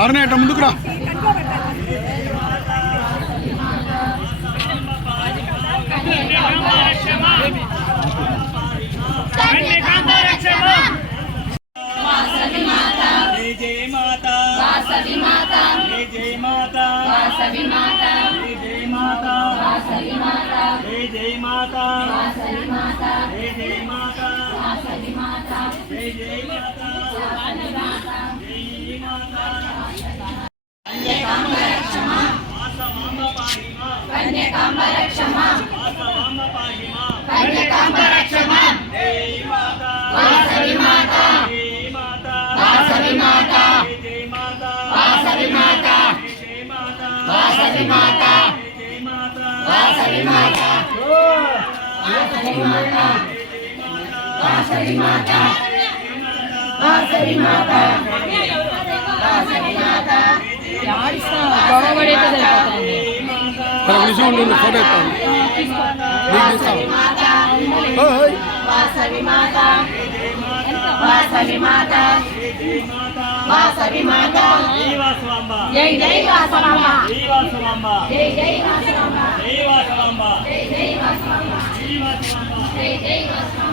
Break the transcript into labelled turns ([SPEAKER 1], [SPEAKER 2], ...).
[SPEAKER 1] అరణేట ముందుకురా
[SPEAKER 2] జయ మాత వాసవి మాత.
[SPEAKER 1] జయ మాత.
[SPEAKER 2] వాసవి మాత
[SPEAKER 1] జయ మాత.
[SPEAKER 2] వాసవి మాత జయ మాత. వాసవి జయ మాత జయ మాత. Vasari Mata Vasari Mata
[SPEAKER 3] Vasari Mata
[SPEAKER 4] Vasari Mata పది నిమిషం ఉండు ఫోటో ఇస్తాను నీకు తీస్తాను
[SPEAKER 2] వాసవి మాత వాసవి మాత వాసవి మాత
[SPEAKER 1] జై
[SPEAKER 2] జై వాసవాంబ
[SPEAKER 1] జై వాసవాంబ
[SPEAKER 2] జై జై వాసవాంబ
[SPEAKER 1] జై వాసవాంబ
[SPEAKER 2] జై
[SPEAKER 1] జై వాసవాంబ
[SPEAKER 2] జై జై వాసవాంబ